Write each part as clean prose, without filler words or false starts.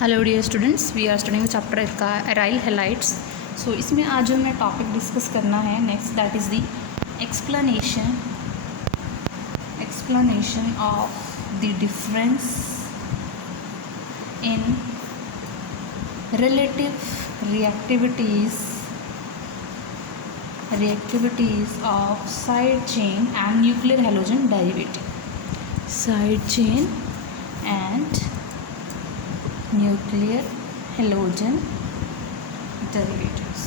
Hello dear students, we are studying chapter का aryl halides. So इसमें आज जो हमें टॉपिक डिस्कस करना है next, that is the explanation of the difference in relative reactivities of side chain and nuclear halogen derivative. Side chain and nuclear halogen derivatives.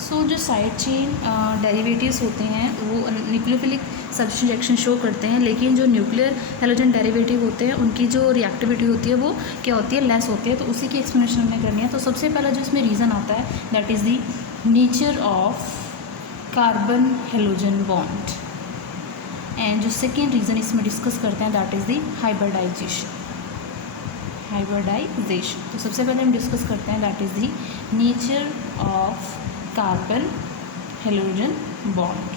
सो जो side chain derivatives होते हैं वो न्यूक्लियोफिलिक सब्स्टिट्यूशन रिएक्शन शो करते हैं, लेकिन जो nuclear halogen derivative होते हैं उनकी जो रिएक्टिविटी होती है वो क्या होती है, लेस होती है। तो उसी की एक्सप्लेनेशन हमें करनी है। तो सबसे पहला जो इसमें रीज़न आता है that is the nature of carbon halogen bond, and जो सेकेंड रीज़न इसमें डिस्कस करते हैं दैट इज़ द हाइब्रिडाइजेशन। तो सबसे पहले हम डिस्कस करते हैं that is the nature of carbon halogen bond.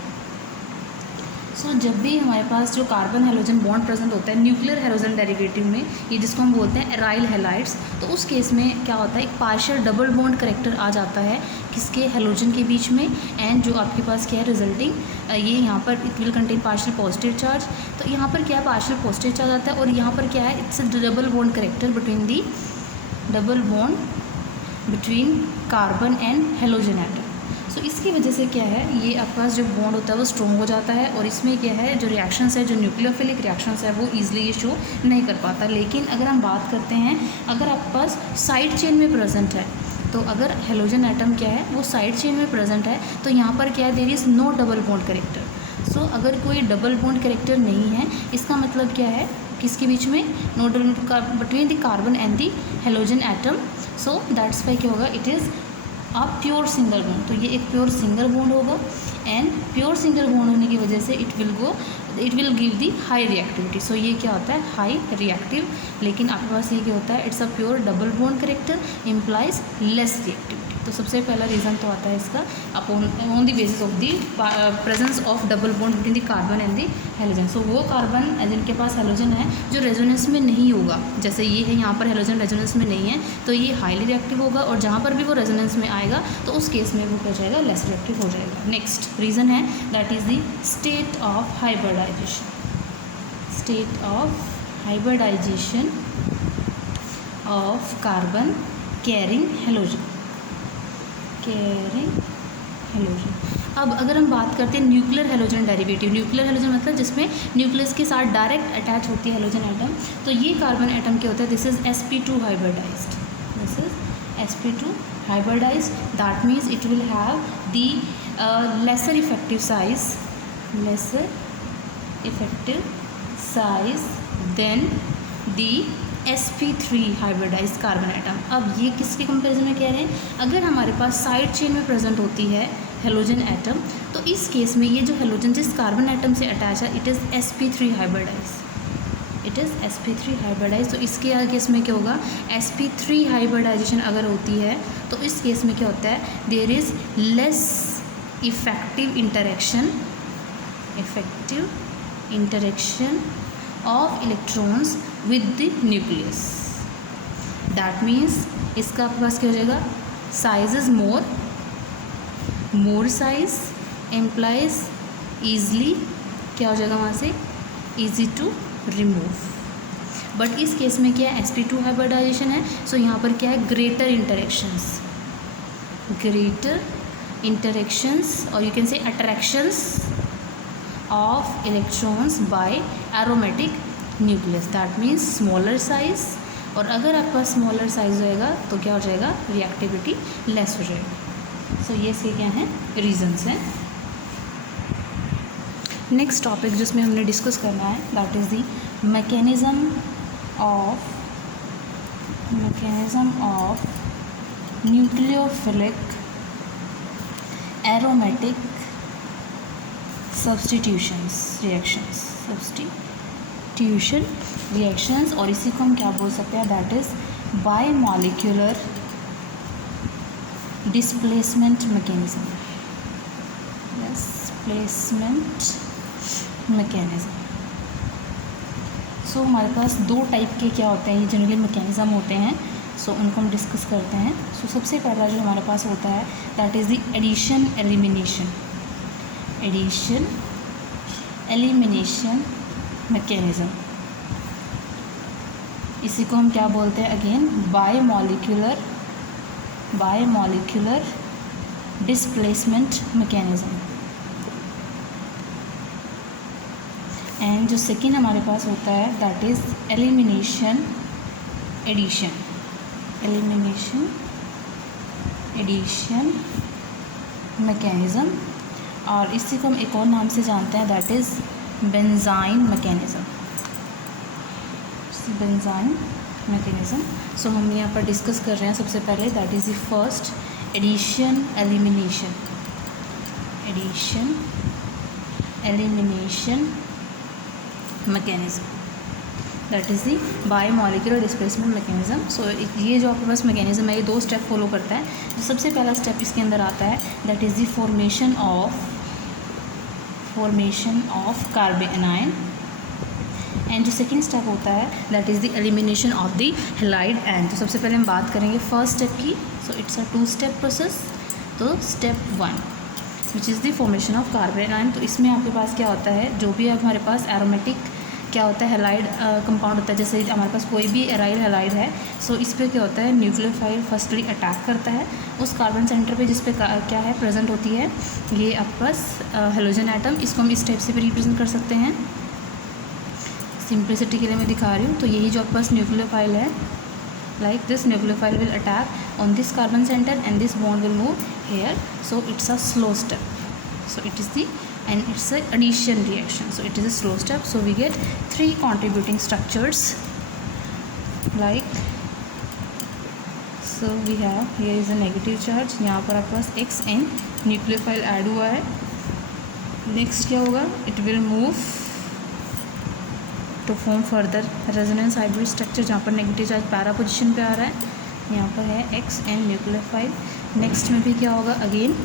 So जब भी हमारे पास जो कार्बन हेलोजन बॉन्ड प्रेजेंट होता है न्यूक्लियर हेलोजन डेरिवेटिव में, ये जिसको हम बोलते हैं एराइल हैलाइड्स, तो उस केस में क्या होता है, एक पार्शियल डबल बॉन्ड करेक्टर आ जाता है किसके हेलोजन के बीच में, एंड जो आपके पास क्या है रिजल्टिंग, ये यहाँ पर it will contain partial positive charge. तो यहाँ पर क्या है, पार्शियल पॉजिटिव चार्ज आता है, और यहाँ पर क्या है, it's a double bond character between carbon and halogen atom. So इसकी वजह से क्या है, ये आपके पास जो बॉन्ड होता है वो स्ट्रॉन्ग हो जाता है, और इसमें क्या है, जो रिएक्शंस है, जो न्यूक्लियोफिलिक रिएक्शंस है, वो ईजिली ये शो नहीं कर पाता। लेकिन अगर हम बात करते हैं, अगर आपके पास साइड चेन में प्रेजेंट है, तो अगर हेलोजन एटम क्या है वो साइड चेन में प्रेजेंट है, तो यहाँ पर क्या है, there is no double bond character. So अगर कोई डबल बॉन्ड करेक्टर नहीं है, इसका मतलब क्या है, किसके बीच में, no double between the carbon and the halogen atom. So that's why क्या होगा, it is a pure single bond. तो ये एक प्योर सिंगल बॉन्ड होगा, एंड प्योर सिंगल बॉन्ड होने की वजह से it will give the high reactivity. So ये क्या होता है, हाई रिएक्टिव। लेकिन आपके पास ये क्या होता है, it's a pure double bond character implies less reactivity. तो सबसे पहला रीज़न तो आता है इसका on the basis of the presence of double bond between the carbon and the halogen. So वो कार्बन जिनके पास हेलोजन है जो रेजोनेंस में नहीं होगा, जैसे ये है, यहाँ पर हेलोजन रेजोनेंस में नहीं है, तो ये हाईली रिएक्टिव होगा, और जहाँ पर भी वो रेजोनेंस में आएगा तो उस केस में वो क्या हो जाएगा, लेस रिएक्टिव हो जाएगा। नेक्स्ट रीज़न है that is the state of hybridization of carbon carrying halogen. अब अगर हम बात करते हैं nuclear halogen derivative, nuclear halogen मतलब जिसमें न्यूक्लियस के साथ डायरेक्ट अटैच होती है हेलोजन एटम, तो ये कार्बन एटम क्या होता है, this is sp2 hybridized. That means it will have the lesser effective size than the sp3 hybridized carbon atom. अब ये किसके कंपैरिजन में कह रहे हैं, अगर हमारे पास साइड चेन में प्रेजेंट होती है हेलोजन एटम, तो इस केस में ये जो हेलोजन जिस कार्बन एटम से अटैच है, इट इज़ sp3 हाइब्रिडाइज। तो इसके केस में क्या होगा, sp3 हाइब्रिडाइजेशन अगर होती है तो इस केस में क्या होता है, there is less effective interaction of electrons with the nucleus. That means इसका आपके पास क्या हो जाएगा, size is more size employs easily, क्या हो जाएगा वहाँ से, ईजी टू रिमूव। बट इस केस में क्या है, sp2 हाइब्रिडाइजेशन है, सो यहाँ पर क्या है, ग्रेटर इंटरेक्शंस और you can say attractions of electrons bye aromatic nucleus. That means smaller size, और अगर आपके पास स्मॉलर साइज होएगा तो क्या हो जाएगा, रिएक्टिविटी लेस हो जाएगी। सो ये इसके क्या हैं, रीजंस हैं। नेक्स्ट टॉपिक जिसमें हमने डिस्कस करना है that is the mechanism of nucleophilic aromatic substitution reactions, और इसी को हम क्या बोल सकते हैं, that is bimolecular displacement mechanism. सो हमारे पास दो टाइप के क्या होते हैं, ये जनरली मैकेनिज़्म होते हैं। सो उनको हम डिस्कस करते हैं। सो सबसे पहला जो हमारे पास होता है that is the addition elimination mechanism. इसी को हम क्या बोलते हैं again, bimolecular displacement mechanism. And जो सेकेंड हमारे पास होता है that is elimination addition mechanism, और इसी को हम एक और नाम से जानते हैं that is benzyne mechanism. So हम यहाँ पर डिस्कस कर रहे हैं सबसे पहले that is the first addition elimination mechanism, that is the biomolecular displacement mechanism. So ये जो आपके पास मैकेनिज़्म है ये दो स्टेप फॉलो करता है। जो सबसे पहला स्टेप इसके अंदर आता है that is the formation of carbon ion, and जो सेकेंड स्टेप होता है that is the elimination of the halide ion. तो सबसे पहले हम बात करेंगे फर्स्ट स्टेप की। So it's a 2 step process. तो step 1 which is the formation of carbon ion. तो इसमें आपके पास क्या होता है, जो भी हमारे पास एरोमेटिक क्या होता है हैलाइड कंपाउंड होता है, जैसे हमारे पास कोई भी एराइल हैलाइड है। सो इस पर क्या होता है, न्यूक्लियोफाइल फर्स्टली अटैक करता है उस कार्बन सेंटर पे जिस पे क्या है प्रेजेंट होती है ये आपके पास हेलोजन एटम। इसको हम इस टाइप से भी रिप्रेजेंट कर सकते हैं, सिंप्लिसिटी के लिए मैं दिखा रही हूँ। तो यही जो आपके पास न्यूक्लियोफाइल है, like this nucleophile will attack on this carbon center and this bond will move here. So it's a slow step. So it is and it's a addition reaction. So it is a slow step. So we get 3 contributing structures like, so we have here is a negative charge, यहाँ पर आपके पास XN nucleophile add हुआ है। Next क्या होगा, it will move to form further resonance hybrid structure, जहाँ पर negative charge para position पे आ रहा है। यहाँ पर है XN न्यूक्लियोफाइल। नेक्स्ट में भी क्या होगा, अगेन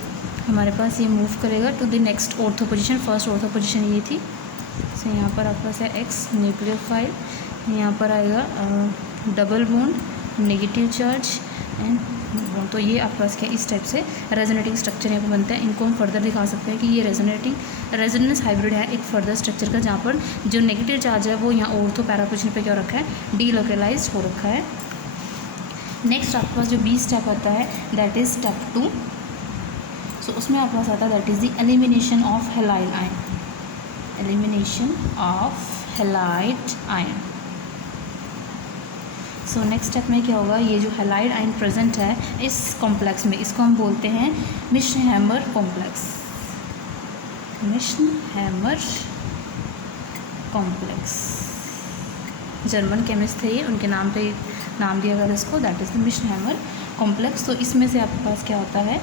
हमारे पास ये मूव करेगा to the next ortho position. First ortho position ये थी। सो यहाँ पर आपके पास है X न्यूक्लियोफाइल, यहाँ पर आएगा double bond negative charge and bond. तो ये आपके पास क्या इस टाइप से रेजोनेटिंग स्ट्रक्चर यहाँ पर बनता है। इनको हम फर्दर दिखा सकते हैं कि ये रेजोनेंस हाइब्रिड है एक फर्दर स्ट्रक्चर का, जहाँ पर जो नेगेटिव चार्ज है वो यहाँ ऑर्थो पैरा पोजीशन पे क्या रखा है, डीलोकलाइज्ड हो रखा है। नेक्स्ट आपके पास जो बी स्टेप आता है दैट इज़ स्टेप 2। सो उसमें आपके पास आता है that is the elimination of halide ion. So next step में क्या होगा, ये जो हैलाइड आयन प्रेजेंट है इस कॉम्प्लेक्स में, इसको हम बोलते हैं मिश्र-हैमर कॉम्प्लेक्स। जर्मन केमिस्ट थे ये, उनके नाम पे नाम दिया गया था इसको, दैट इज़ द मिश्र-हैमर कॉम्प्लेक्स। तो इसमें से आपके पास क्या होता है,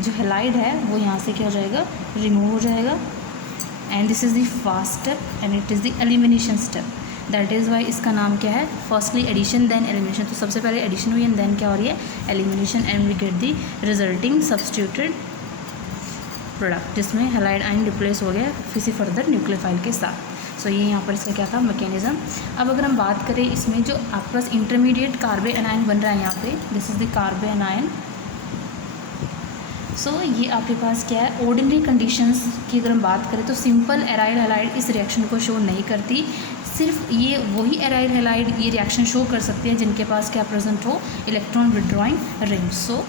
जो हैलाइड है वो यहाँ से क्या हो जाएगा, रिमूव हो जाएगा। And this is the first step and it is the elimination step. That is why इसका नाम क्या है, फर्स्टली एडिशन देन एलिमिनेशन। तो सबसे पहले एडिशन हुई एंड देन क्या हो रही है, elimination, and we get the resulting substituted product, जिसमें हैलाइड आयन रिप्लेस हो गया किसी फर्दर न्यूक्लियोफाइल के साथ। सो ये यहाँ पर इसका क्या था, मैकेनिज्म। अब अगर हम बात करें इसमें जो आपके पास इंटरमीडिएट कार्बन आयन बन रहा है यहाँ पे, this is the carbon ion. So ये आपके पास क्या है, ऑर्डिनरी कंडीशंस की अगर हम बात करें तो सिंपल एराइल हैलाइड इस रिएक्शन को शो नहीं करती। सिर्फ ये वही एराइल हैलाइड ये रिएक्शन शो कर सकती है जिनके पास क्या प्रेजेंट हो, electron withdrawing ring. So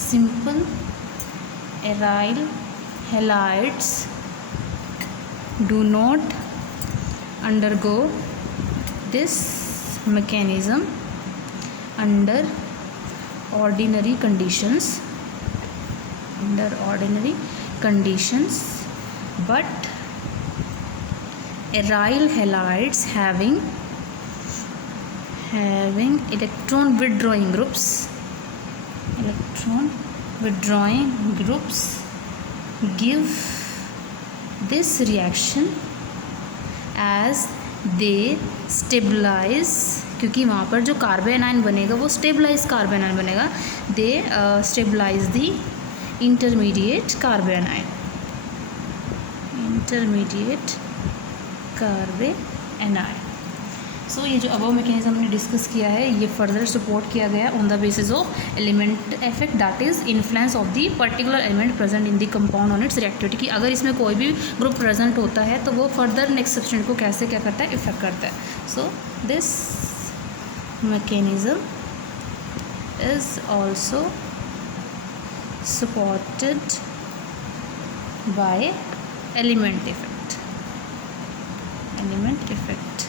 simple aryl halides do not undergo this mechanism under ordinary conditions, but aryl halides having electron withdrawing groups give this reaction as they stabilize, क्योंकि वहाँ पर जो कार्बन आयन बनेगा वो stabilise carbon ion बनेगा, they stabilize the intermediate carbon anion. So ये जो above mechanism हमने डिस्कस किया है ये फर्दर सपोर्ट किया गया on the basis of element effect, that is influence of the particular element present in the compound on it's reactivity, कि अगर इसमें कोई भी ग्रुप प्रेजेंट होता है तो वो फर्दर नेक्स्ट सब्सटेंस को कैसे क्या करता है, इफेक्ट करता है। So this mechanism is also supported by element effect. Element effect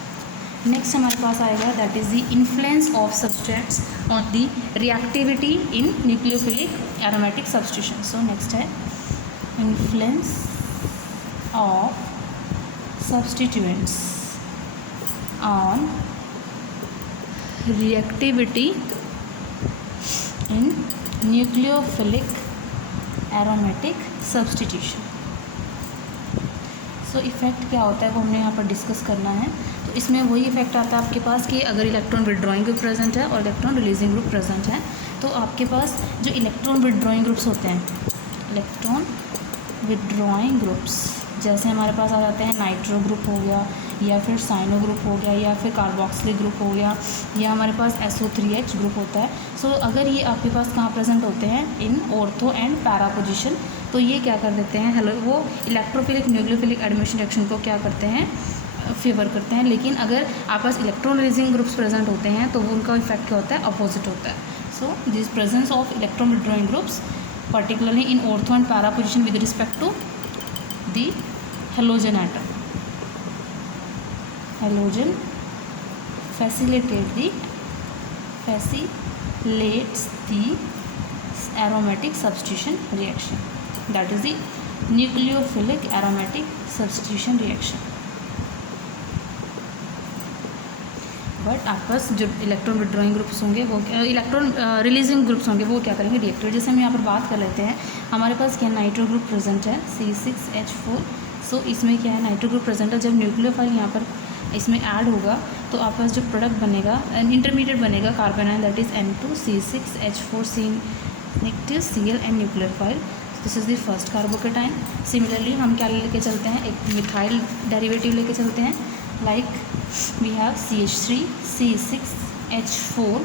next हमारे पास आएगा that is the influence of substance on the reactivity in nucleophilic aromatic substitution. So next है influence of substituents on reactivity in nucleophilic aromatic substitution. So effect क्या होता है वो हमने यहाँ पर डिस्कस करना है। तो इसमें वही इफेक्ट आता है आपके पास कि अगर इलेक्ट्रॉन विड्रॉइंग ग्रुप प्रेजेंट है और इलेक्ट्रॉन रिलीजिंग ग्रुप प्रेजेंट है तो आपके पास जो इलेक्ट्रॉन विड्रॉइंग ग्रुप्स होते हैं, इलेक्ट्रॉन विड्रॉइंग ग्रुप्स जैसे हमारे पास आ जाते हैं नाइट्रो ग्रुप हो गया या फिर साइनो ग्रुप हो गया या फिर कार्बोक्सिलिक ग्रुप हो गया या हमारे पास SO3H ग्रुप होता है। सो अगर ये आपके पास कहाँ प्रेजेंट होते हैं, इन ऑर्थो एंड पैरा पोजिशन, तो ये क्या कर देते हैं, वो इलेक्ट्रोफिलिक न्यूक्लियोफिलिक एडमिशन रिएक्शन को क्या करते हैं, फेवर करते हैं। लेकिन अगर आप पास इलेक्ट्रॉन रिलीजिंग ग्रुप्स प्रेजेंट होते हैं तो उनका इफेक्ट क्या होता है, अपोजिट होता है। So this presence of electron withdrawing groups particularly in ortho and para position with respect to the halogen atom, halogen facilitates the aromatic substitution reaction, that is the nucleophilic aromatic substitution reaction। But आपके पास जो electron withdrawing groups होंगे वो electron releasing groups होंगे वो क्या करेंगे, reactive. जैसे हम यहाँ पर बात कर लेते हैं, हमारे पास क्या नाइट्रो ग्रुप प्रेजेंट है C6H4। सो इसमें क्या है, नाइट्रो ग्रुप प्रेजेंट है। जब न्यूक्लियोफाइल यहाँ पर इसमें ऐड होगा तो आपके पास जो प्रोडक्ट बनेगा, इंटरमीडिएट बनेगा carbon ion, that is N2C6H4 C negative Cl and nucleophile, this is the first carbocation. Similarly हम क्या लेके चलते हैं, एक मिथाइल डेरिवेटिव लेके चलते हैं, like we have CH3 C6H4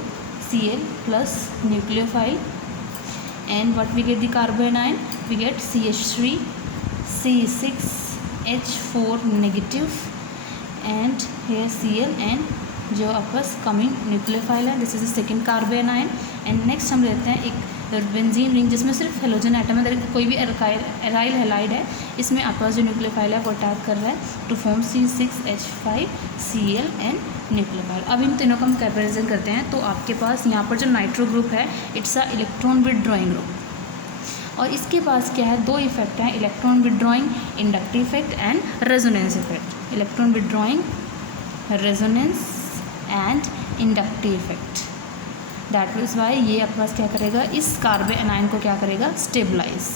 Cl plus nucleophile, and what we get the carbon ion, we get CH3 C6H4 negative and here Cl and जो आपस कमिंग न्यूक्लियोफाइल है, this is the second carbon ion. And next हम लेते हैं एक benzene ring जिसमें सिर्फ halogen atom है, कोई भी एराइल हैलाइड है, इसमें आपके पास जो न्यूक्लियोफाइल है वो अटैक कर रहा है to form C6H5 Cl and nucleophile. अब इन तीनों का हम कंपेरिजन करते हैं तो आपके पास यहाँ पर जो नाइट्रो ग्रुप है it's a electron withdrawing group और इसके पास क्या है, दो इफेक्ट हैं, electron withdrawing inductive effect and resonance effect. Electron withdrawing, resonance and inductive effect, that means why ये आपके पास क्या करेगा, इस कार्बन एनायन को क्या करेगा, स्टेबलाइज।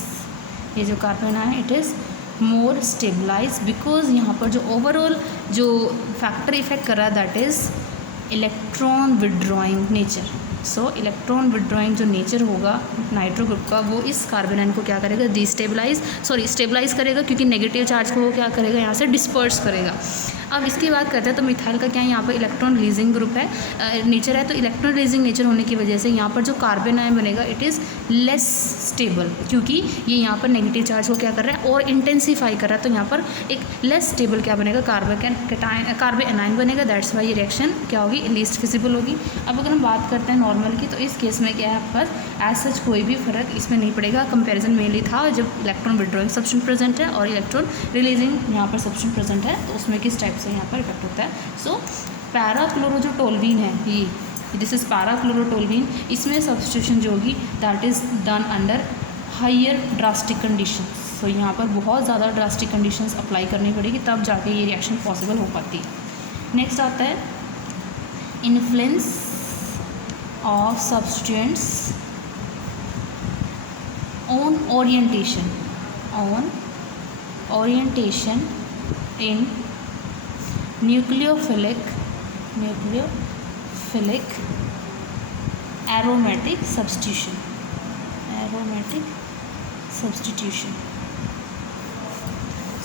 ये जो carbon ion it is more stabilize because यहाँ पर जो ओवरऑल जो फैक्टर इफेक्ट कर रहा है that is electron withdrawing nature. So electron withdrawing जो नेचर होगा नाइट्रो ग्रुप का वो इस कार्बन आयन को क्या करेगा, स्टेबलाइज करेगा, क्योंकि नेगेटिव चार्ज को वो क्या करेगा, यहाँ से डिस्पर्स करेगा। अब इसकी बात करते हैं तो मिथाइल का क्या है, यहाँ पर इलेक्ट्रॉन रिलीजिंग ग्रुप है, नेचर है, तो इलेक्ट्रॉन रिलीजिंग नेचर होने की वजह से यहाँ पर जो कार्बन आयन बनेगा इट इज़ लेस स्टेबल, क्योंकि ये यहाँ पर नेगेटिव चार्ज को क्या कर रहा है और इंटेंसीफाई कर रहा है, तो यहाँ पर एक लेस स्टेबल क्या बनेगा, कार्बन एनायन बनेगा, दैट्स वाई ये रिएक्शन क्या होगी, लीस्ट फिजिबल होगी। अब अगर हम बात करते हैं नॉर्मल की, तो इस केस में क्या है आपके पास एज सच कोई भी फर्क इसमें नहीं पड़ेगा। कंपेरिजन मेनली था जब इलेक्ट्रॉन विड्रॉइंग सब्सटेंस प्रेजेंट है और इलेक्ट्रॉन रिलीजिंग यहाँ पर सब्सटेंस प्रेजेंट है, तो उसमें किस टाइप से यहाँ पर इफेक्ट होता है। सो पैराक्लोरोटोल्वीन है, ये दिस इज पैराक्लोरोटोल्वीन, इसमें सब्स्टिट्यूशन जो होगी that is done under higher drastic condition. So यहाँ पर बहुत ज़्यादा ड्रास्टिक कंडीशंस अप्लाई करनी पड़ेगी तब जाके ये रिएक्शन पॉसिबल हो पाती है। नेक्स्ट आता है influence of substituents on orientation in nucleophilic aromatic substitution.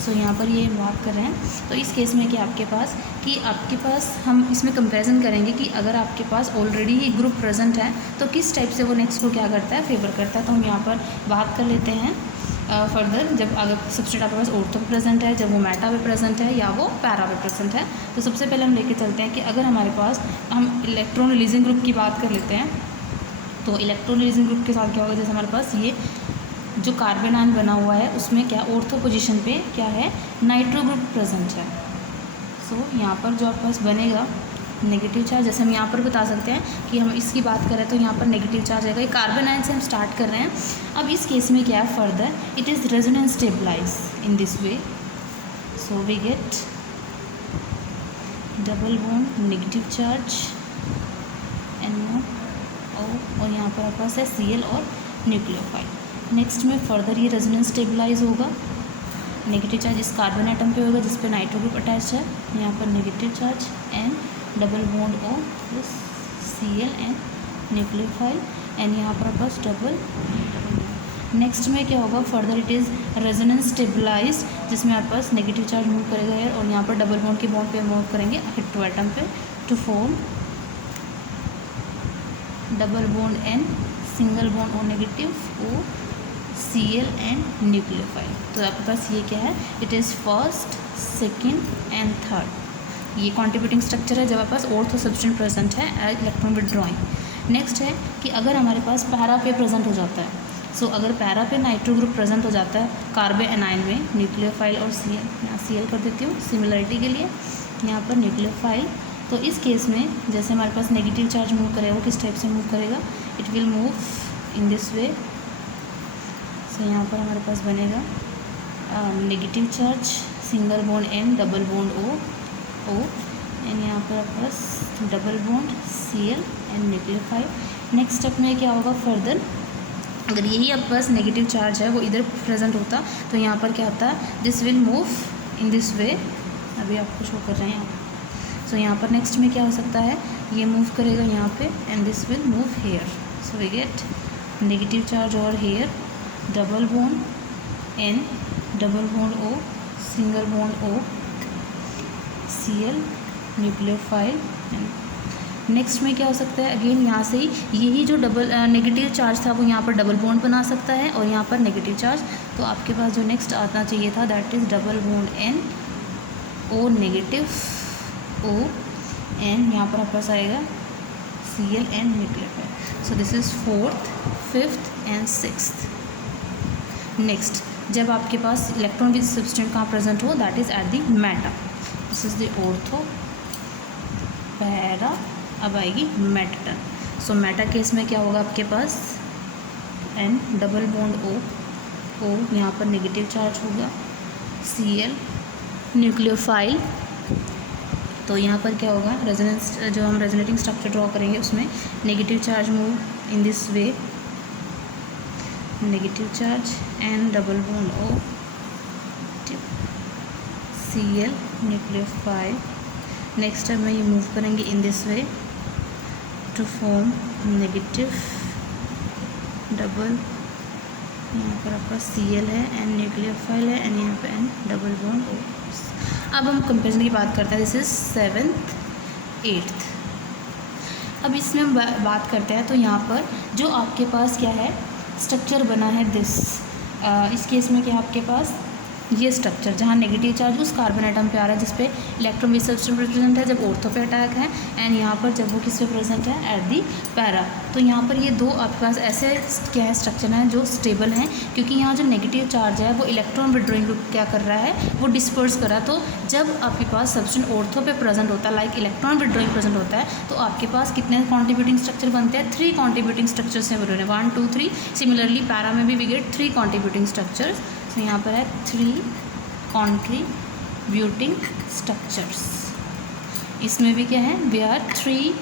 So यहाँ पर ये बात कर रहे हैं। तो इस केस में क्या आपके पास हम इसमें कंपैरिजन करेंगे कि अगर आपके पास ऑलरेडी ही ग्रुप प्रेजेंट है तो किस टाइप से वो नेक्स्ट को क्या करता है, फेवर करता है। तो हम यहाँ पर बात कर लेते हैं फर्दर, जब अगर सब्सटेंट आपके पास ऑर्थो पे प्रेजेंट है, जब वो मेटा पे प्रेजेंट है या वो पैरा पे प्रेजेंट है। तो सबसे पहले हम लेके चलते हैं कि अगर हमारे पास हम इलेक्ट्रॉन रिलीजिंग ग्रुप की बात कर लेते हैं, तो इलेक्ट्रॉन रिलीजिंग ग्रुप के साथ क्या होगा, जैसे हमारे पास ये जो कार्बन आयन बना हुआ है उसमें क्या ऑर्थो पोजीशन पे क्या है, नाइट्रो ग्रुप प्रेजेंट है। सो यहाँ पर जो आपके पास बनेगा नेगेटिव चार्ज, जैसे हम यहाँ पर बता सकते हैं कि हम इसकी बात करें तो यहाँ पर नेगेटिव चार्ज आएगा। कार्बन आयन से हम स्टार्ट कर रहे हैं। अब इस केस में क्या है, further it is resonance stabilize in this way. So we get double bond negative charge NO और यहाँ पर आपके पास है Cl और न्यूक्लियोफाइल। नेक्स्ट में फर्दर ये रेजोनेंस स्टेबलाइज होगा, नेगेटिव चार्ज इस कार्बन एटम पे होगा जिस पे नाइट्रो ग्रुप अटैच है। यहाँ पर negative charge and double bond O plus Cl and nucleophile and यहाँ पर आपके पास डबल। नेक्स्ट में क्या होगा, further it is resonance stabilize जिसमें आपके पास नेगेटिव चार्ज मूव करेगा है और यहाँ पर डबल बॉन्ड के बॉन्ड पे मूव करेंगे हेटेरो एटम पे to form double bond N, single bond O नेगेटिव O Cl एंड न्यूक्लियोफाइल। तो आपके पास ये क्या है, it is first, second and third. ये कॉन्ट्रीब्यूटिंग स्ट्रक्चर है जब आपके पास ऑर्थो सब्सटेंट प्रेजेंट है इलेक्ट्रॉन विथड्रॉइंग। नेक्स्ट है कि अगर हमारे पास पैरा पे प्रेजेंट हो जाता है, सो अगर पैरा पे नाइट्रो ग्रुप प्रेजेंट हो जाता है कार्बन एनाइन में, न्यूक्लियोफाइल और Cl, यहाँ Cl कर देती हूँ सिमिलरिटी के लिए, यहाँ पर न्यूक्लियोफाइल। तो इस केस में जैसे हमारे पास नेगेटिव चार्ज मूव करेगा, वो किस टाइप से मूव करेगा, it will move in this way. So यहाँ पर हमारे पास बनेगा negative charge, single bond N, double bond O and यहाँ पर आपके पास double bond Cl and nucleophile. Next step में क्या होगा, फर्दर अगर यही आपके पास नेगेटिव चार्ज है वो इधर प्रेजेंट होता तो यहाँ पर क्या होता है, this will move in this वे। अभी आपको शो कर रहे हैं यहाँ। सो यहाँ पर नेक्स्ट में क्या हो सकता है, ये मूव करेगा यहाँ पे and this will move here. So we get negative charge और here, double bond N, double bond O, single bond O, Cl, nucleophile. Next में क्या हो सकता है, अगेन यहाँ से ही यही जो डबल नेगेटिव चार्ज था वो यहाँ पर डबल बॉन्ड बना सकता है और यहाँ पर नेगेटिव चार्ज। तो आपके पास जो नेक्स्ट आना चाहिए था that is double bond N, O नेगेटिव O एंड यहाँ पर आपके पास आएगा Cl and nucleophile. So this is fourth, fifth and sixth. Next जब आपके पास इलेक्ट्रॉन विद सब्सटेंट कहाँ प्रेजेंट हो, that is at the Meta. This is the ortho, para, अब आएगी मेटा। सो मेटा केस में क्या होगा आपके पास, N, डबल बॉन्ड O यहाँ पर नेगेटिव चार्ज होगा, Cl, न्यूक्लियोफाइल। तो यहाँ पर क्या होगा, रेजोनेंस जो हम रेजोनेटिंग स्ट्रक्चर ड्रॉ करेंगे उसमें negative charge move in this way, negative charge and double bond O, Cl, nucleophile. Next time में ये मूव करेंगे in this way to form negative double, यहाँ पर आपका Cl है एंड न्यूक्लियोफाइल है एंड यहाँ पे एंड डबल बॉन्ड O। अब हम कंपेरिजन की बात करते हैं, दिस इज सेवेंथ, एट्थ। अब इसमें हम बात करते हैं तो यहाँ पर जो आपके पास क्या है स्ट्रक्चर बना है दिस, इस केस में क्या आपके पास ये स्ट्रक्चर जहाँ नेगेटिव चार्ज उस कार्बन आइटम पे आ रहा है जिस पे इलेक्ट्रॉन विद सब्सटेंस प्रेजेंट है जब ऑर्थो पे अटैक है, एंड यहाँ पर जब वो किस पे प्रेजेंट है, एट दी पैरा। तो यहाँ पर ये दो आपके पास ऐसे क्या है स्ट्रक्चर हैं जो स्टेबल हैं, क्योंकि यहाँ जो नेगेटिव चार्ज है वो इलेक्ट्रॉन विड्रॉइंग ग्रुप क्या कर रहा है, वो डिस्पर्स कर रहा है। तो जब आपके पास सब्सटेंस ऑर्थो पे प्रेजेंट होता है, लाइक इलेक्ट्रॉन विड्रॉइंग प्रेजेंट होता है, तो आपके पास कितने कॉन्ट्रीब्यूटिंग स्ट्रक्चर बनते हैं, 3 कॉन्ट्रीब्यूटिंग स्ट्रक्चर्स हैं बने, 1 2 3। सिमिलरली पैरा में भी वी गेट 3 कॉन्ट्रीब्यूटिंग स्ट्रक्चर्स। तो यहाँ पर है 3 कॉन्ट्रीब्यूटिंग स्ट्रक्चर्स। इसमें भी क्या है, वी आर 3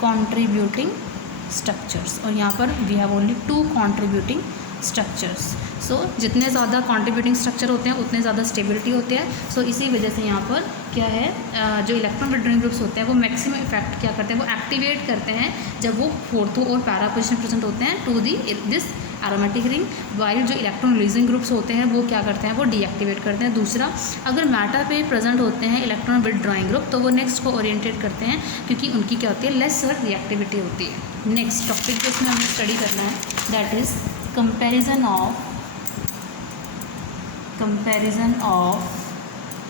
कॉन्ट्रीब्यूटिंग स्ट्रक्चर्स और यहाँ पर we have only 2 contributing structures. So जितने ज़्यादा कॉन्ट्रीब्यूटिंग स्ट्रक्चर होते हैं उतने ज़्यादा स्टेबिलिटी होती है। सो इसी वजह से यहाँ पर क्या है जो इलेक्ट्रॉन विड्रॉइंग ग्रुप्स होते हैं वो मैक्सिमम इफेक्ट क्या करते हैं, वो एक्टिवेट करते हैं जब वो फोर्थो और पैरा पोजिशन प्रेजेंट होते हैं to this aromatic ring, while जो इलेक्ट्रॉन रिलीजिंग ग्रुप्स होते हैं वो क्या करते हैं, वो डीएक्टिवेट करते हैं। दूसरा, अगर मैटर पे प्रेजेंट होते हैं इलेक्ट्रॉन विड्रॉइंग ग्रुप तो वो नेक्स्ट को ओरिएंटेड करते हैं क्योंकि उनकी क्या होती है, लेसर रिएक्टिविटी होती है। नेक्स्ट टॉपिक जो इसमें हमें स्टडी करना है that is comparison of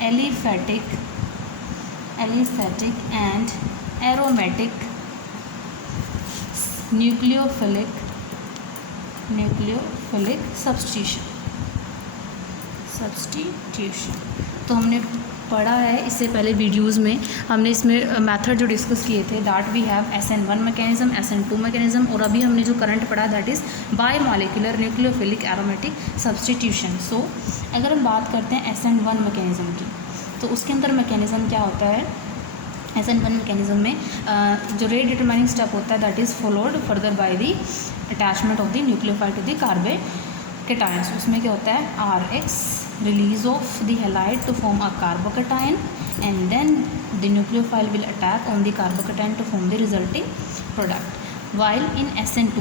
aliphatic and aromatic nucleophilic substitution. तो हमने पढ़ा है इससे पहले वीडियोस में, हमने इसमें मेथड जो डिस्कस किए थे that we have SN1 mechanism, SN2 mechanism, और अभी हमने जो करंट पढ़ा that is bimolecular nucleophilic aromatic substitution. So अगर हम बात करते हैं SN1 मैकेनिज्म की तो उसके अंदर मैकेनिज्म क्या होता है, SN1 मैकेनिज्म में जो रेट डिटरमाइनिंग स्टेप होता है that is followed further by the attachment of the nucleophile to the carbocations. उसमें क्या होता है, RH release of the halide to form a carbocation and then the nucleophile will attack on the carbocation to form the resulting product. While in SN2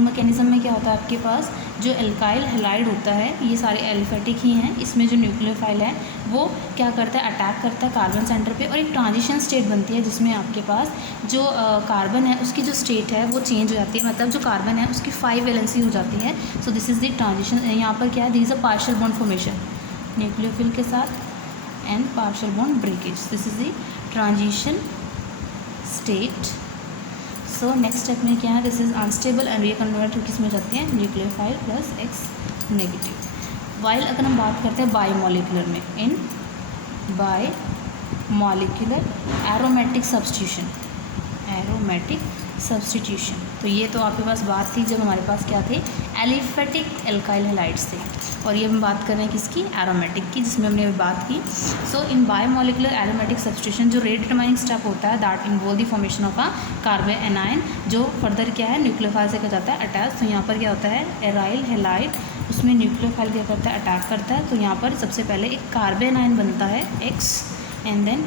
mechanism में क्या होता है, आपके पास जो एल्काइल हैलाइड होता है, ये सारे एलिफेटिक ही हैं, इसमें जो न्यूक्लियोफाइल है वो क्या करता है, अटैक करता है कार्बन सेंटर पे और एक ट्रांजिशन स्टेट बनती है जिसमें आपके पास जो कार्बन है उसकी जो स्टेट है वो चेंज हो जाती है, मतलब जो कार्बन है उसकी 5 वैलेंसी हो जाती है। So this is the transition. यहाँ पर क्या है, this is a partial bond formation nucleophile के साथ and partial bond breakage, this is the transition state. So next step में क्या है, दिस इज़ अनस्टेबल एंड ये कन्वर्ट किस में जाती है, nucleophile plus X negative. While अगर हम बात करते हैं बायोमोलिकुलर में, इन बायोमोलिकुलर एरोमेटिक सब्स्टिट्यूशन, तो ये तो आपके पास बात थी जब हमारे पास क्या थे, एलिफेटिक एल्काइल हैलाइड्स थे, और ये हम बात कर रहे हैं किसकी, एरोमेटिक की, जिसमें हमने अभी बात की। सो इन बायोमोलिकुलर एरोमेटिक सब्स्टिट्यूशन जो रेट डिटरमाइनिंग स्टेप होता है that involve the formation of a carbon anion, जो फर्दर क्या है न्यूक्लियोफाइल से क्या जाता है अटैच। तो यहाँ पर क्या होता है, एराइल हैलाइड, उसमें न्यूक्लियोफाइल क्या करता है, अटैक करता है। तो यहाँ पर सबसे पहले एक कार्बन आयन बनता है X and then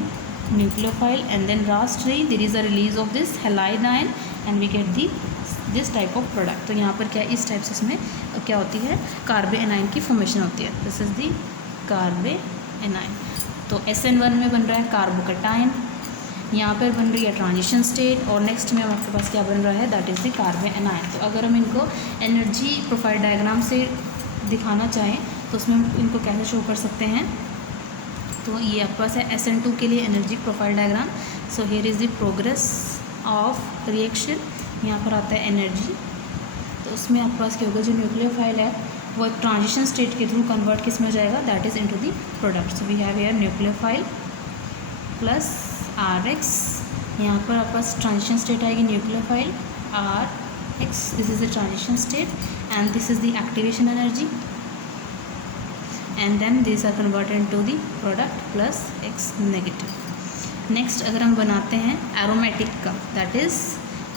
nucleophile and then lastly there is a release of this halide ion and we get this type of product। तो यहाँ पर क्या इस टाइप से इसमें क्या होती है, कार्बन एनायन की फॉर्मेशन होती है, this is the carbon anion. तो SN1 में बन रहा है कार्बोकेटायन, यहाँ पर बन रही है ट्रांजिशन स्टेट, और नेक्स्ट में आपके पास क्या बन रहा है, that is the carbon anion. तो अगर हम इनको एनर्जी प्रोफाइल डायग्राम से दिखाना चाहें तो उसमें हम इनको कैसे शो कर सकते हैं, तो ये आपके पास है SN2 के लिए energy profile diagram. So here is the progress of reaction, यहाँ पर आता है एनर्जी, तो उसमें आपके पास क्या होगा, जो न्यूक्लियोफाइल है वो एक ट्रांजिशन स्टेट के थ्रू कन्वर्ट किस में हो जाएगा, that is into the product. So we have here nucleophile plus RH, यहाँ पर आपके पास ट्रांजिशन स्टेट आएगी nucleophile RH, this is the transition state and this is the activation energy, and then these are converted into the product plus X negative। Next अगर हम बनाते हैं aromatic का, that is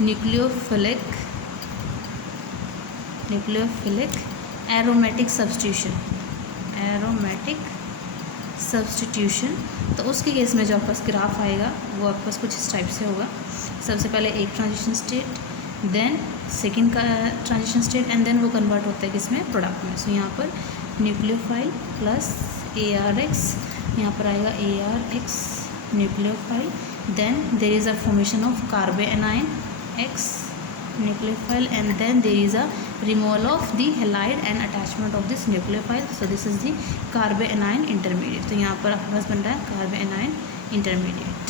nucleophilic aromatic substitution, तो उसके case में जो आपके पास ग्राफ आएगा वो आपके पास कुछ इस टाइप से होगा। सबसे पहले एक ट्रांजिशन स्टेट, देन सेकेंड का ट्रांजिशन स्टेट एंड देन वो कन्वर्ट होता है किसमें, प्रोडक्ट में। सो यहाँ पर न्यूक्लियोफाइल प्लस ARX, यहाँ पर आएगा ARX nucleophile, then there is a formation of carbon anion X nucleophile and then there is a removal of the halide and attachment of this nucleophile, so this is the carbanion intermediate। तो यहाँ पर आपके पास बन रहा है carbanion intermediate।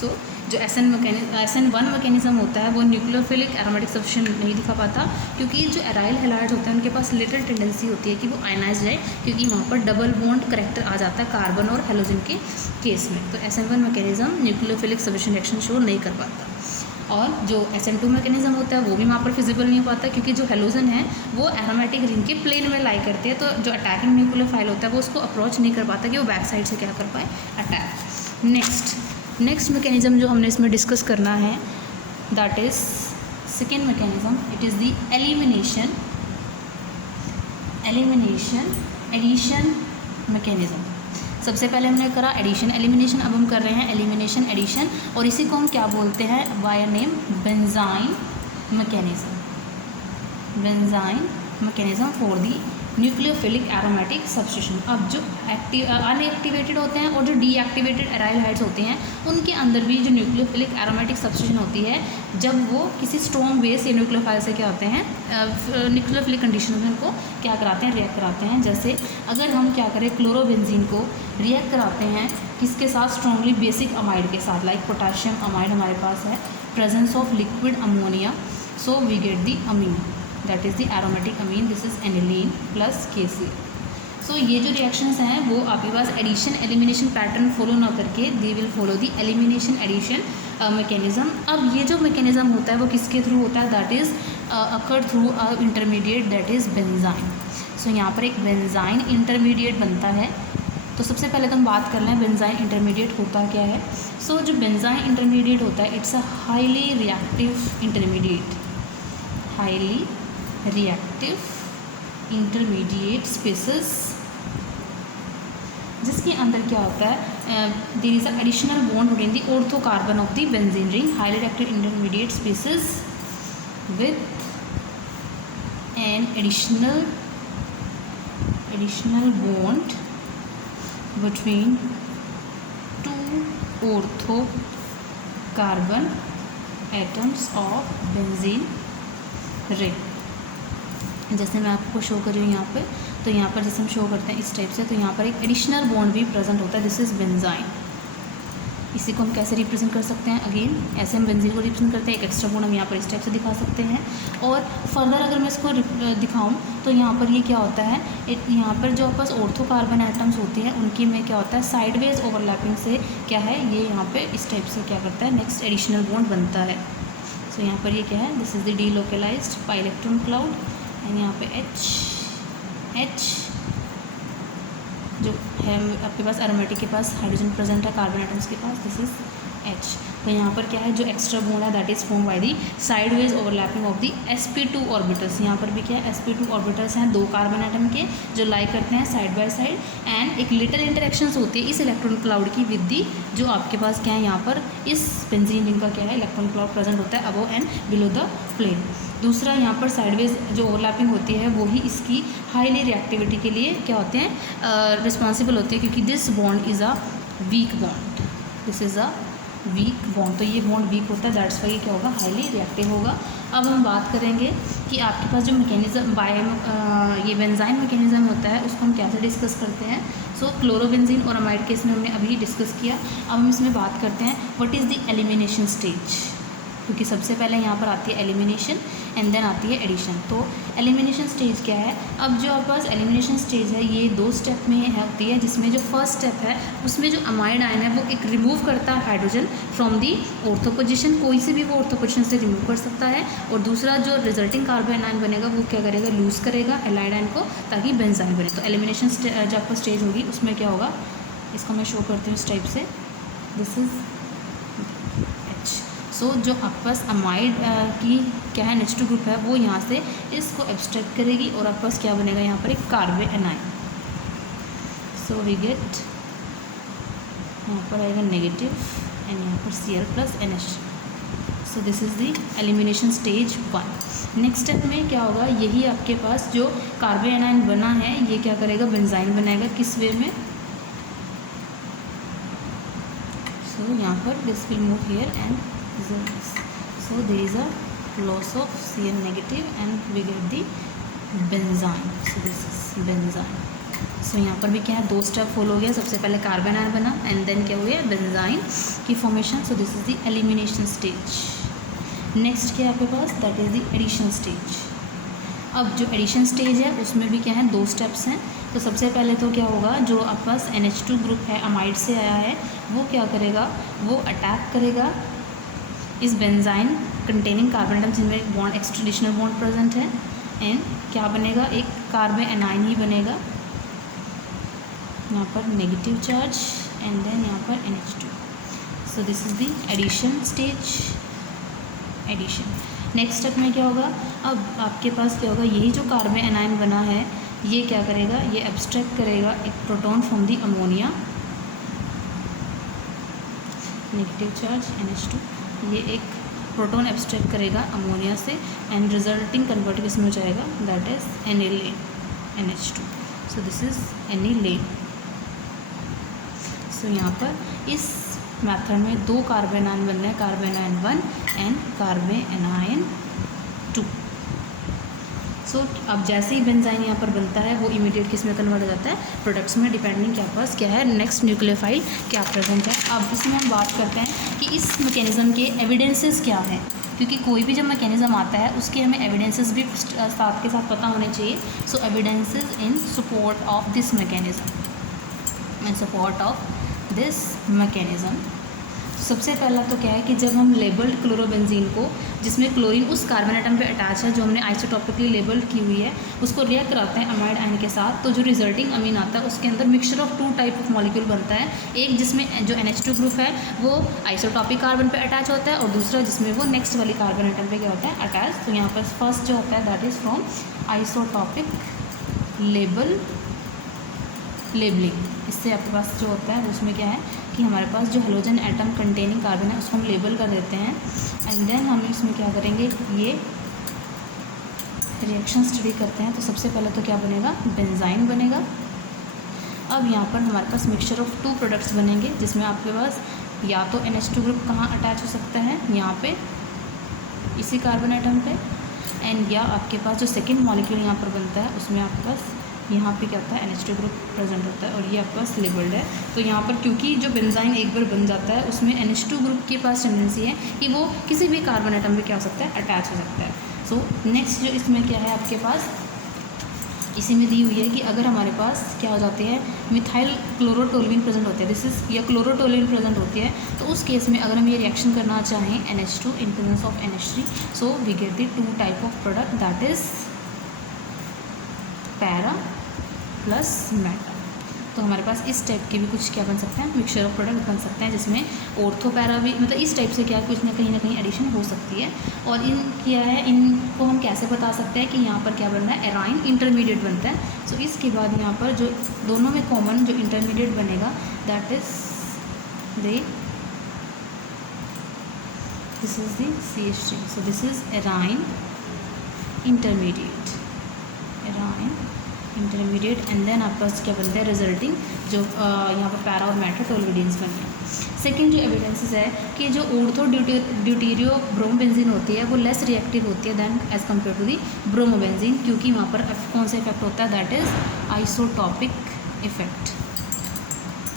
सो जो SN1 mechanism होता है वो न्यूक्लियोफिलिक एरोमेटिक सब्स्टिट्यूशन नहीं दिखा पाता, क्योंकि जो एराइल हैलाइड होते हैं उनके पास लिटिल टेंडेंसी होती है कि वो आयनाइज जाए, क्योंकि वहाँ पर डबल बॉन्ड करेक्टर आ जाता है कार्बन और हेलोजन के केस में। तो SN1 mechanism nucleophilic substitution reaction show नहीं कर पाता, और जो SN2 मैकेनिज्म होता है वो भी वहाँ पर फिजिबल नहीं हो पाता, क्योंकि जो हेलोजन है वो एरोमेटिक रिंग के प्लेन में लाई करते हैं, तो जो अटैकिंग न्यूक्लियोफाइल होता है वो उसको अप्रोच नहीं कर पाता कि वो बैक साइड से क्या कर पाए, अटैक। नेक्स्ट मैकेनिज्म जो हमने इसमें डिस्कस करना है that is second mechanism, it is the addition mechanism. सबसे पहले हमने करा एडिशन एलिमिनेशन, अब हम कर रहे हैं एलिमिनेशन एडिशन, और इसी को हम क्या बोलते हैं, by name benzene mechanism, benzene mechanism for the nucleophilic aromatic substitution. अब जो अनएक्टिवेटेड होते हैं और जो डीएक्टिवेटेड एराइल हाइड्स होते हैं उनके अंदर भी जो न्यूक्लियोफिलिक एरोमेटिक सब्स्टिट्यूशन होती है, जब वो किसी स्ट्रॉन्ग बेस या न्यूक्लियोफाइल से क्या होते हैं, न्यूक्लियोफिलिक कंडीशन में उनको क्या कराते हैं, रिएक्ट कराते हैं। जैसे अगर हम क्या करें, क्लोरोबेंजीन को रिएक्ट कराते हैं किसके साथ, स्ट्रॉन्गली बेसिक अमाइड के साथ, लाइक पोटाशियम अमाइड हमारे पास है, presence of liquid ammonia, so we get the amine, that is the aromatic amine, this is aniline plus KCl। सो ये जो रिएक्शंस हैं वो आपके पास एडिशन एलिमिनेशन पैटर्न फॉलो ना करके they will follow the elimination addition mechanism. अब ये जो मैकेनिज्म होता है वो किसके थ्रू होता है, that is occur through a intermediate that is benzyne. So यहाँ पर एक बेंजाइन इंटरमीडिएट बनता है। तो सबसे पहले तो हम बात कर लें बेंजाइन इंटरमीडिएट होता क्या है। सो जो बेंजाइन इंटरमीडिएट होता है it's a highly reactive intermediate, highly reactive intermediate species, जिसके अंदर क्या होता है, there is a additional bond between the ortho carbon of the benzene ring, highly reactive intermediate species with an additional bond between two ortho carbon atoms of benzene ring. जैसे मैं आपको show कर रही हूँ यहाँ पे, तो यहाँ पर जैसे हम शो करते हैं इस टाइप से, तो यहाँ पर एक एडिशनल बॉन्ड भी प्रेजेंट होता है, दिस इज़ बेंजाइन। इसी को हम कैसे रिप्रेजेंट कर सकते हैं, अगेन ऐसे हम बेंजीन को रिप्रेजेंट करते हैं, एक एक्स्ट्रा बॉन्ड हम यहाँ पर इस टाइप से दिखा सकते हैं। और फर्दर अगर मैं इसको दिखाऊँ तो यहाँ पर ये क्या होता है, यहाँ पर जो आपस ऑर्थो कार्बन एटम्स होती हैं उनकी में क्या होता है, साइडवेज ओवरलैपिंग से क्या है, ये यहाँ पर इस टाइप से क्या करता है, नेक्स्ट एडिशनल बॉन्ड बनता है। सो यहाँ पर ये क्या है, this is the delocalised pi electron cloud, and यहाँ पे H जो है आपके पास एरोमेटिक के पास हाइड्रोजन प्रेजेंट है कार्बन एटम्स के पास, दिस इज H। तो यहाँ पर क्या है, जो एक्स्ट्रा बॉन्ड है that is form by the sideways overlapping of the sp2 orbitals. यहाँ पर भी क्या है, sp2 ऑर्बिटल्स हैं दो कार्बन एटम के जो लाई करते हैं साइड बाय साइड, एंड एक लिटिल इंटरेक्शंस होती है इस इलेक्ट्रॉन क्लाउड की विद दी, जो आपके पास क्या है, यहाँ पर इस बेंजीन रिंग का क्या है, इलेक्ट्रॉन क्लाउड प्रेजेंट होता है above and below the plane. दूसरा यहाँ पर साइडवेज जो ओवरलैपिंग होती है वो ही इसकी हाईली रिएक्टिविटी के लिए क्या होते हैं, रिस्पॉन्सिबल होती है, क्योंकि this bond is a weak bond, this is a weak bond. तो ये बॉन्ड वीक होता है, दैट्स वाई ये क्या होगा, हाईली रिएक्टिव होगा। अब हम बात करेंगे कि आपके पास जो मैकेनिज्म ये बेंजाइन मैकेनिज्म होता है उसको हम कैसे डिस्कस करते हैं। सो क्लोरोबेंजीन और अमाइड केस में हमने अभी डिस्कस किया। अब हम इसमें बात करते हैं what is the elimination stage, क्योंकि सबसे पहले यहाँ पर आती है एलिमिनेशन एंड देन आती है एडिशन। तो एलिमिनेशन स्टेज क्या है, अब जो आपके पास एलिमिनेशन स्टेज है ये दो स्टेप में होती है, जिसमें जो फर्स्ट स्टेप है उसमें जो अमाइड आयन है वो एक रिमूव करता है hydrogen from the ortho position, कोई से भी वो ऑर्थो पोजिशन से रिमूव कर सकता है, और दूसरा जो रिजल्टिंग कार्बन आयन बनेगा वो क्या करेगा, लूज़ करेगा एलाइड आयन को ताकि बेंजाइन बने। तो एलिमिनेशन जो आपका स्टेज होगी उसमें क्या होगा, इसको मैं शो करती हूँ इस टाइप से, दिस इज़ सो जो आपके पास अमाइड की क्या है H2 ग्रुप है वो यहाँ से इसको एब्स्ट्रैक्ट करेगी और आपके पास क्या बनेगा, यहाँ पर एक carbon anion. So we get यहाँ पर आएगा नेगेटिव एंड यहाँ पर Cl plus NH। So this is the elimination stage 1। Next step में क्या होगा, यही आपके पास जो कार्बन एनाइन बना है ये क्या करेगा, बेंजाइन बनाएगा, किस वे में। सो यहाँ पर this will move here and so there is a loss of Cl negative and we get the benzyne, so this is benzyne। so यहाँ पर भी क्या है, दो स्टेप फॉलो हो गया, सबसे पहले कार्बन आयन बना एंड देन क्या हो गया, बेंजाइन की फॉर्मेशन। So this is the elimination stage. Next क्या है आपके पास, that is the addition stage. अब जो एडिशन स्टेज है उसमें भी क्या है, दो स्टेप्स हैं। तो सबसे पहले तो क्या होगा, जो आपके पास NH2 ग्रुप है अमाइड से आया है वो क्या करेगा, वो अटैक करेगा इस बेंजाइन कंटेनिंग कार्बन एटम जिनमें बॉन्ड एक्सट्रेडिशनल बॉन्ड प्रेजेंट है, एंड क्या बनेगा, एक कार्बन एनाइन ही बनेगा, यहाँ पर नेगेटिव चार्ज एंड देन यहाँ पर NH2। So this is the addition stage, addition. Next step में क्या होगा, अब आपके पास क्या होगा, यही जो कार्बन एनाइन बना है ये क्या करेगा, ये एब्स्ट्रैक्ट करेगा एक proton from the ammonia negative charge NH2, ये एक प्रोटॉन एब्स्ट्रैक्ट करेगा अमोनिया से एंड रिजल्टिंग कन्वर्ट किस में हो जाएगा, that is aniline NH2. So this is aniline. So यहाँ पर इस मेथड में 2 कार्बन आयन बन रहे हैं, carbon ion 1 and carbon ion 2. सो अब जैसे ही बेंजाइन यहाँ पर बनता है वो इमीडिएट किस में कन्वर्ट हो जाता है, प्रोडक्ट्स में, डिपेंडिंग क्या पास क्या है नेक्स्ट न्यूक्लियोफाइल क्या प्रेजेंट है. अब इसमें हम बात करते हैं कि इस मैकेनिज्म के एविडेंसेस क्या हैं, क्योंकि कोई भी जब मैकेनिज्म आता है उसके हमें एविडेंसेस भी साथ के साथ पता होने चाहिए. So evidences in support of this mechanism, in support of this mechanism. सबसे पहला तो क्या है कि जब हम लेबल्ड क्लोरोबेंजीन को, जिसमें क्लोरीन उस कार्बन एटम पे अटैच है जो हमने आइसोटॉपिकली लेबल्ड की हुई है, उसको रिएक्ट कराते हैं अमाइड आयन के साथ, तो जो रिजल्टिंग अमीन आता है उसके अंदर mixture of 2 type of molecule बनता है. एक जिसमें जो NH2 ग्रुप है वो आइसोटॉपिक कार्बन पे अटैच होता है और दूसरा जिसमें वो नेक्स्ट वाली कार्बन एटम पे क्या होता है, अटैच. तो यहाँ पर फर्स्ट जो होता है that is from isotopic labelling. इससे आपके पास जो होता है उसमें क्या है कि हमारे पास जो हेलोजन एटम कंटेनिंग कार्बन है उसको हम लेबल कर देते हैं एंड देन हम इसमें क्या करेंगे, ये रिएक्शन स्टडी करते हैं. तो सबसे पहले तो क्या बनेगा, बेंजाइन बनेगा. अब यहाँ पर हमारे पास मिक्सचर ऑफ 2 प्रोडक्ट्स बनेंगे, जिसमें आपके पास या तो NH2 ग्रुप कहाँ अटैच हो सकता है, यहाँ पे इसी कार्बन एटम पे, एंड या आपके पास जो सेकेंड मॉलिक्यूल यहाँ पर बनता है उसमें आपके पास यहाँ पे क्या होता है, NH2 ग्रुप प्रेजेंट होता है और ये आपके पास लेबल्ड है. तो यहाँ पर क्योंकि जो बेंजाइन एक बार बन जाता है उसमें NH2 ग्रुप के पास टेंडेंसी है कि वो किसी भी कार्बन एटम पे क्या हो सकता है, अटैच हो सकता है. सो नेक्स्ट जो इसमें क्या है आपके पास, इसी में दी हुई है कि अगर हमारे पास क्या हो जाते हैं, मिथाइल क्लोरोटोल्यूइन प्रेजेंट होते हैं, दिस इज या क्लोरोटोल्यूइन प्रेजेंट होती है, तो उस केस में अगर हम ये रिएक्शन करना चाहें NH2 in presence of NH3, so we get the 2 type of product, that is para plus meta. तो हमारे पास इस टाइप के भी कुछ क्या बन सकते हैं, मिक्सचर ऑफ प्रोडक्ट बन सकते हैं, जिसमें ऑर्थो पैरा भी, मतलब इस टाइप से क्या कुछ ना कहीं एडिशन हो सकती है. और इन क्या है, इनको हम कैसे बता सकते हैं कि यहाँ पर क्या बन रहा है, एराइन इंटरमीडिएट बनता है. सो इसके बाद यहाँ पर जो दोनों में कॉमन जो इंटरमीडिएट बनेगा that is this is the CH3. So this is aryne intermediate, aryne intermediate. And then आपके पास क्या बनता है, रिजल्टिंग जो यहाँ पर पैरा और मेटा टोल्यूडीन्स बन गए. सेकेंड जो एविडेंसेस है कि जो ऑर्थो ड्यूटेरियो ब्रोमोबेंजीन होती है वो लेस रिएक्टिव होती है than as compare to the bromobenzene, क्योंकि वहाँ पर कौन सा इफेक्ट होता है, that is isotopic effect.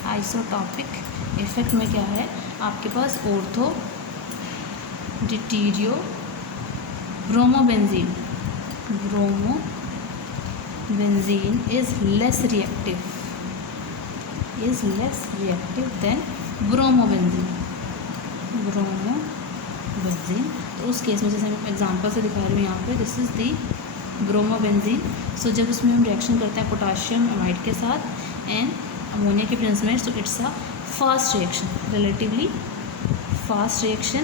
Isotopic effect में क्या है आपके पास, ortho deuterio bromobenzene is less reactive than bromobenzene. तो उस केस में जैसे हम एग्जांपल से दिखा रहे हैं यहाँ पे, दिस इज दी ब्रोमोबेंजीन. सो जब उसमें हम रिएक्शन करते हैं पोटाशियम एमाइड के साथ एंड अमोनिया के प्रेजेंस में, सो it's a fast reaction, relatively fast reaction